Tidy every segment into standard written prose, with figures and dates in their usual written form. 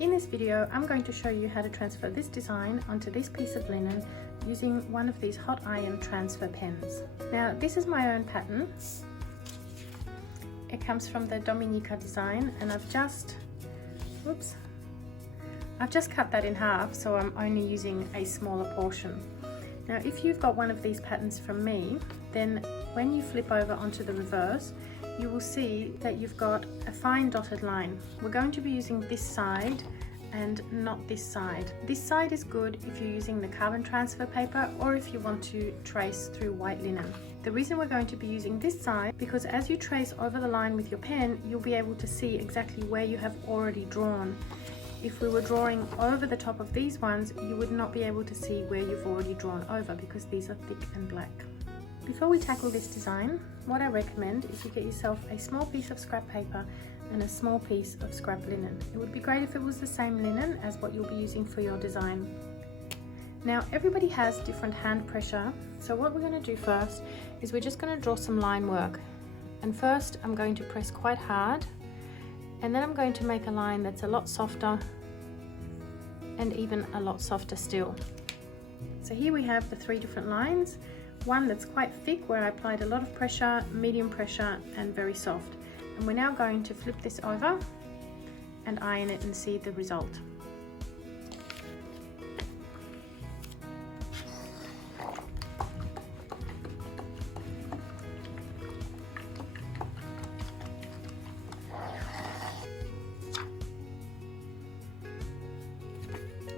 In this video, I'm going to show you how to transfer this design onto this piece of linen using one of these hot iron transfer pens. Now, this is my own pattern. It comes from the Dominica design, and I've just cut that in half, so I'm only using a smaller portion. Now, if you've got one of these patterns from me, then when you flip over onto the reverse, you will see that you've got a fine dotted line. We're going to be using this side and not this side. This side is good if you're using the carbon transfer paper or if you want to trace through white linen. The reason we're going to be using this side, because as you trace over the line with your pen, you'll be able to see exactly where you have already drawn. If we were drawing over the top of these ones, you would not be able to see where you've already drawn over because these are thick and black. Before we tackle this design, what I recommend is you get yourself a small piece of scrap paper and a small piece of scrap linen. It would be great if it was the same linen as what you'll be using for your design. Now, everybody has different hand pressure, so what we're going to do first is we're just going to draw some line work. And first I'm going to press quite hard, and then I'm going to make a line that's a lot softer and even a lot softer still. So here we have the three different lines. One that's quite thick where I applied a lot of pressure, medium pressure and very soft. And we're now going to flip this over and iron it and see the result.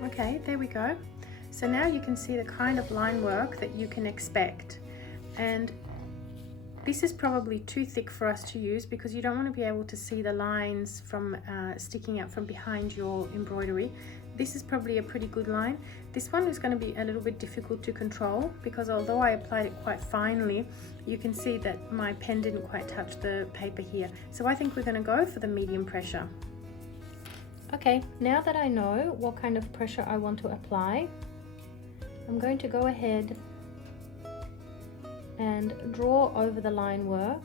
Okay, there we go. So now you can see the kind of line work that you can expect. And this is probably too thick for us to use because you don't want to be able to see the lines from sticking out from behind your embroidery. This is probably a pretty good line. This one is going to be a little bit difficult to control because although I applied it quite finely, you can see that my pen didn't quite touch the paper here. So I think we're going to go for the medium pressure. Okay, now that I know what kind of pressure I want to apply, I'm going to go ahead and draw over the line work.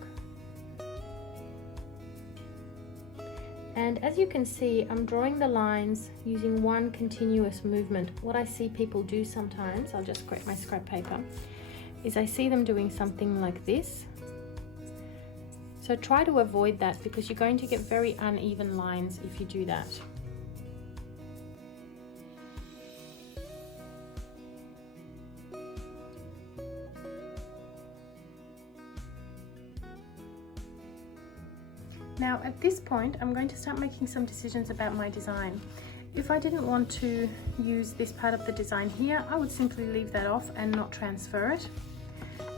And as you can see, I'm drawing the lines using one continuous movement. What I see people do sometimes, I'll just grab my scrap paper, is I see them doing something like this. So try to avoid that because you're going to get very uneven lines if you do that. Now at this point, I'm going to start making some decisions about my design. If I didn't want to use this part of the design here, I would simply leave that off and not transfer it.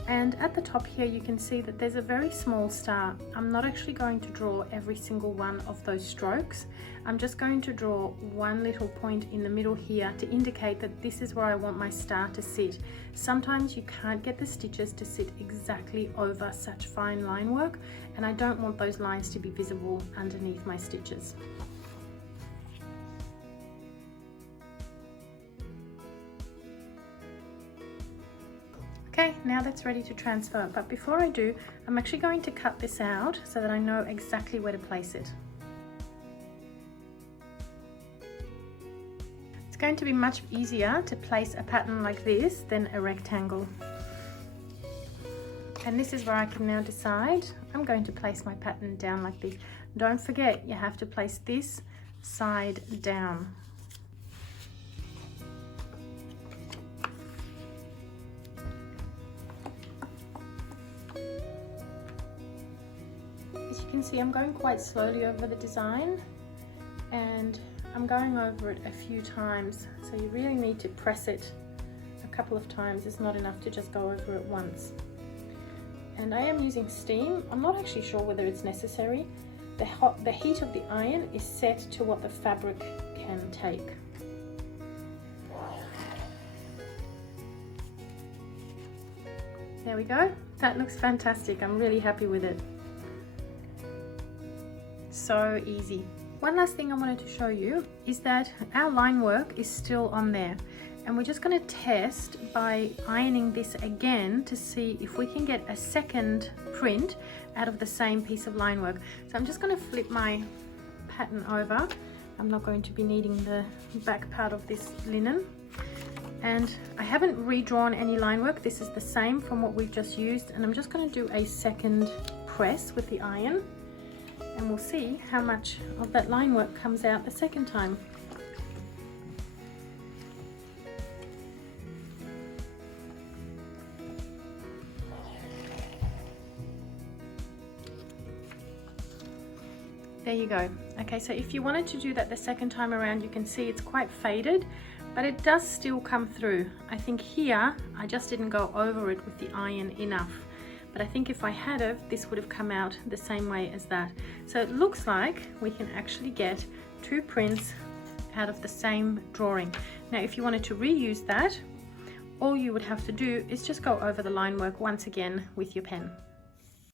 And at the top here, you can see that there's a very small star. I'm not actually going to draw every single one of those strokes. I'm just going to draw one little point in the middle here to indicate that this is where I want my star to sit. Sometimes you can't get the stitches to sit exactly over such fine line work, and I don't want those lines to be visible underneath my stitches. Okay, now that's ready to transfer, but before I do, I'm actually going to cut this out so that I know exactly where to place it. It's going to be much easier to place a pattern like this than a rectangle. And this is where I can now decide, I'm going to place my pattern down like this. Don't forget, you have to place this side down. As you can see, I'm going quite slowly over the design and I'm going over it a few times, so you really need to press it a couple of times. It's not enough to just go over it once. And I am using steam. I'm not actually sure whether it's necessary. The heat of the iron is set to what the fabric can take. There we go. That looks fantastic. I'm really happy with it. So easy. One last thing I wanted to show you is that our line work is still on there, and we're just going to test by ironing this again to see if we can get a second print out of the same piece of line work. So I'm just going to flip my pattern over I'm not going to be needing the back part of this linen. And I haven't redrawn any line work. This is the same from what we've just used, and I'm just going to do a second press with the iron, and we'll see how much of that line work comes out the second time. There you go. Okay, so if you wanted to do that the second time around, you can see it's quite faded, but it does still come through. I think here, I just didn't go over it with the iron enough. But I think if I had of, this would have come out the same way as that. So it looks like we can actually get 2 prints out of the same drawing. Now, if you wanted to reuse that, all you would have to do is just go over the line work once again with your pen.